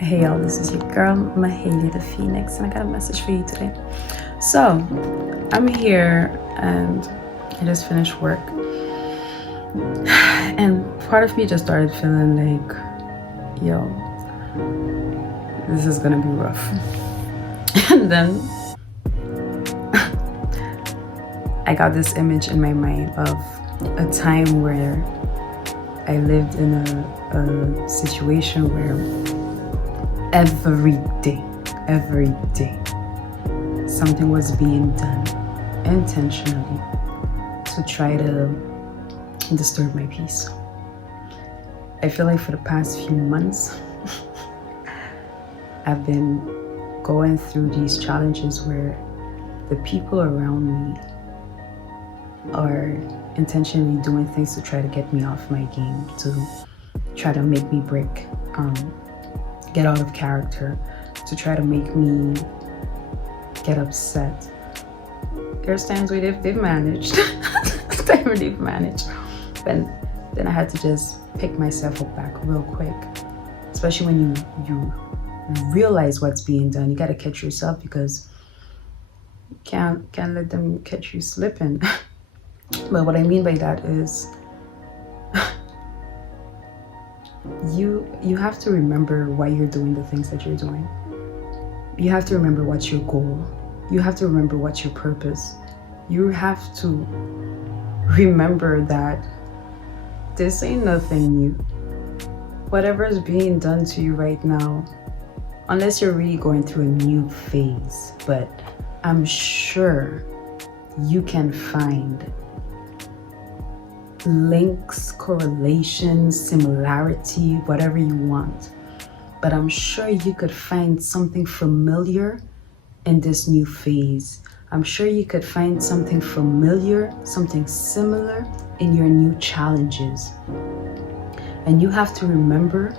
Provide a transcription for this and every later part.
Hey y'all, this is your girl Mahalia the Phoenix, and I got a message for you today. So, I'm here and I just finished work, and part of me just started feeling like, yo, this is gonna be rough. And then I got this image in my mind of a time where I lived in a situation where every day, something was being done intentionally to try to disturb my peace. I feel like for the past few months, I've been going through these challenges where the people around me are intentionally doing things to try to get me off my game, to try to make me break, get out of character, to try to make me get upset. There's times where they've managed, they've managed, but then I had to just pick myself up back real quick. Especially when you realize what's being done, you gotta catch yourself, because you can't let them catch you slipping. But what I mean by that is, you have to remember why you're doing the things that you're doing. You have to remember what's your goal. You have to remember what's your purpose. You have to remember that this ain't nothing new. Whatever is being done to you right now, unless you're really going through a new phase, but I'm sure you can find links, correlations, similarity, whatever you want. But I'm sure you could find something familiar in this new phase. I'm sure you could find something familiar, something similar in your new challenges. And you have to remember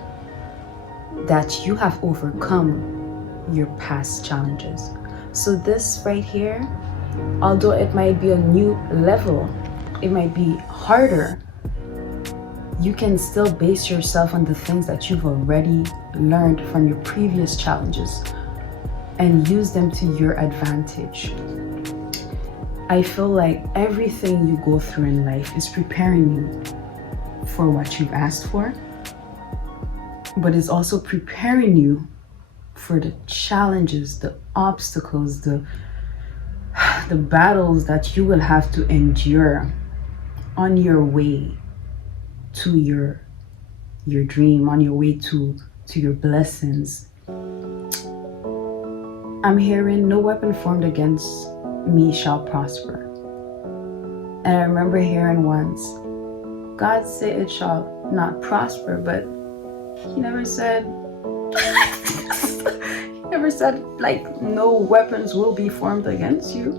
that you have overcome your past challenges. So this right here, although it might be a new level, it might be harder, you can still base yourself on the things that you've already learned from your previous challenges and use them to your advantage. I feel like everything you go through in life is preparing you for what you've asked for, but it's also preparing you for the challenges, the obstacles, the battles that you will have to endure on your way to your dream, on your way to your blessings. I'm hearing no weapon formed against me shall prosper. And I remember hearing once, God said it shall not prosper, but he never said he never said like no weapons will be formed against you.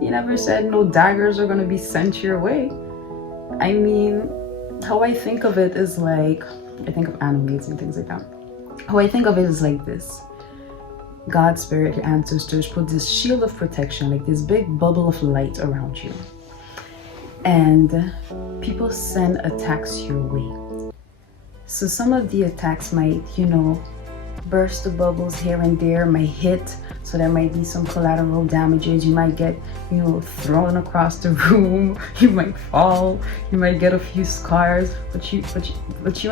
He never said no daggers are gonna be sent your way. I mean, how I think of it is like, I think of animals and things like that. How I think of it is like this. God's spirit, your ancestors, put this shield of protection, like this big bubble of light around you. And people send attacks your way. So some of the attacks might, burst the bubbles here and there, might hit. So there might be some collateral damages. You might get, thrown across the room. You might fall. You might get a few scars. But you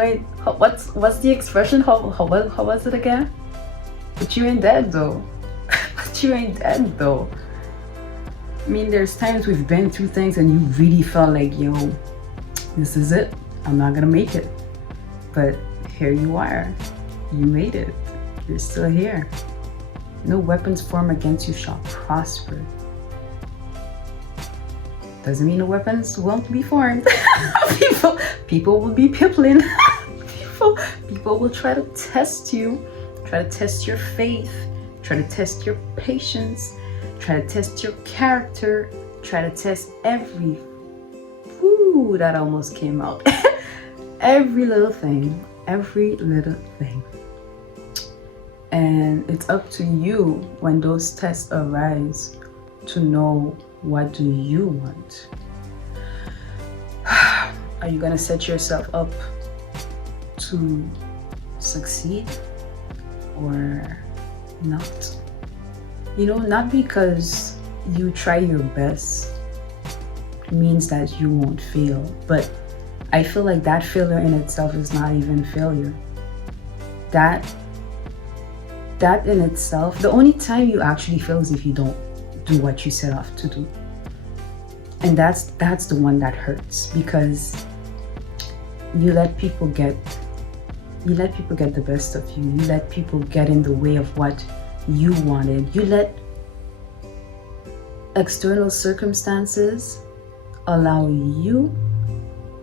ain't. What's the expression? How was it again? But you ain't dead though. But you ain't dead though. I mean, there's times we've been through things and you really felt like, yo, this is it. I'm not gonna make it. But here you are. You made it. You're still here. No weapons formed against you shall prosper. Doesn't mean the weapons won't be formed. people will be pimpling. people will try to test you, try to test your faith, try to test your patience, try to test your character, try to test every, that almost came out. Every little thing. And it's up to you when those tests arise to know, what do you want? Are you gonna set yourself up to succeed? or not. You know, not because you try your best means that you won't fail, but I feel like that failure in itself is not even failure. That in itself, the only time you actually fail is if you don't do what you set off to do. And that's the one that hurts, because you let people get the best of you. You let people get in the way of what you wanted. You let external circumstances allow you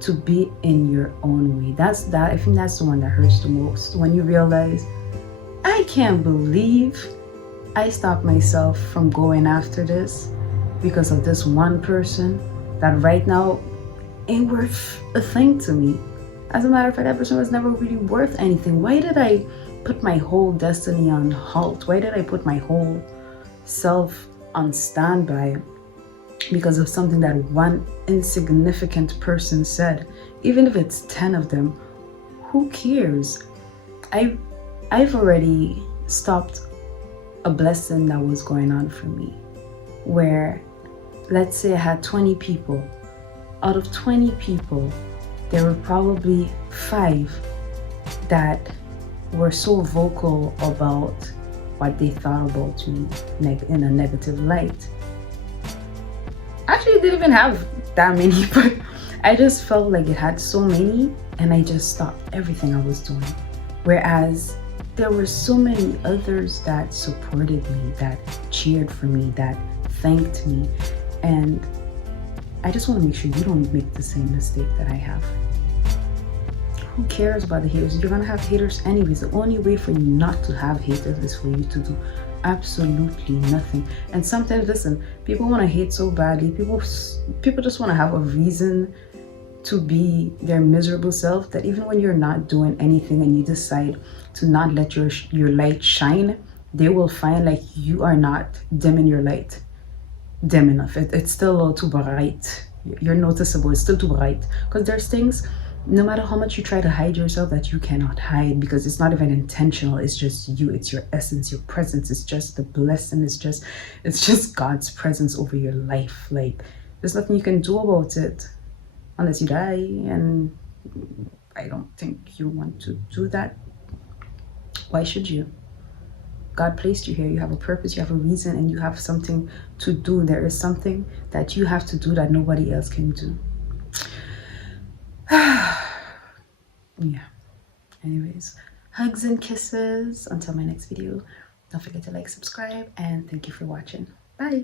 to be in your own way. I think that's the one that hurts the most, when you realize, I can't believe I stopped myself from going after this because of this one person that right now ain't worth a thing to me. As a matter of fact, that person was never really worth anything. Why did I put my whole destiny on halt? Why did I put my whole self on standby because of something that one insignificant person said? Even if it's 10 of them, who cares? I've already stopped a blessing that was going on for me, where, let's say I had 20 people. Out of 20 people, there were probably 5 that were so vocal about what they thought about me in a negative light. Actually, it didn't even have that many, but I just felt like it had so many, and I just stopped everything I was doing. Whereas there were so many others that supported me, that cheered for me, that thanked me. And I just want to make sure you don't make the same mistake that I have. Who cares about the haters? You're gonna have haters anyways. The only way for you not to have haters is for you to do absolutely nothing. And sometimes, listen, people want to hate so badly. People just want to have a reason to be their miserable self, that even when you're not doing anything and you decide to not let your light shine, they will find like you are not dimming your light dim enough. It's still a little too bright. You're noticeable. It's still too bright, because there's things, no matter how much you try to hide yourself, that you cannot hide, because it's not even intentional. It's just you. It's your essence, your presence. It's just the blessing. It's just God's presence over your life. Like, there's nothing you can do about it unless you die, and I don't think you want to do that. Why should you? God placed you here. You have a purpose, you have a reason, and you have something to do. There is something that you have to do that nobody else can do. Yeah. Anyways, hugs and kisses. Until my next video, don't forget to like, subscribe, and thank you for watching. Bye.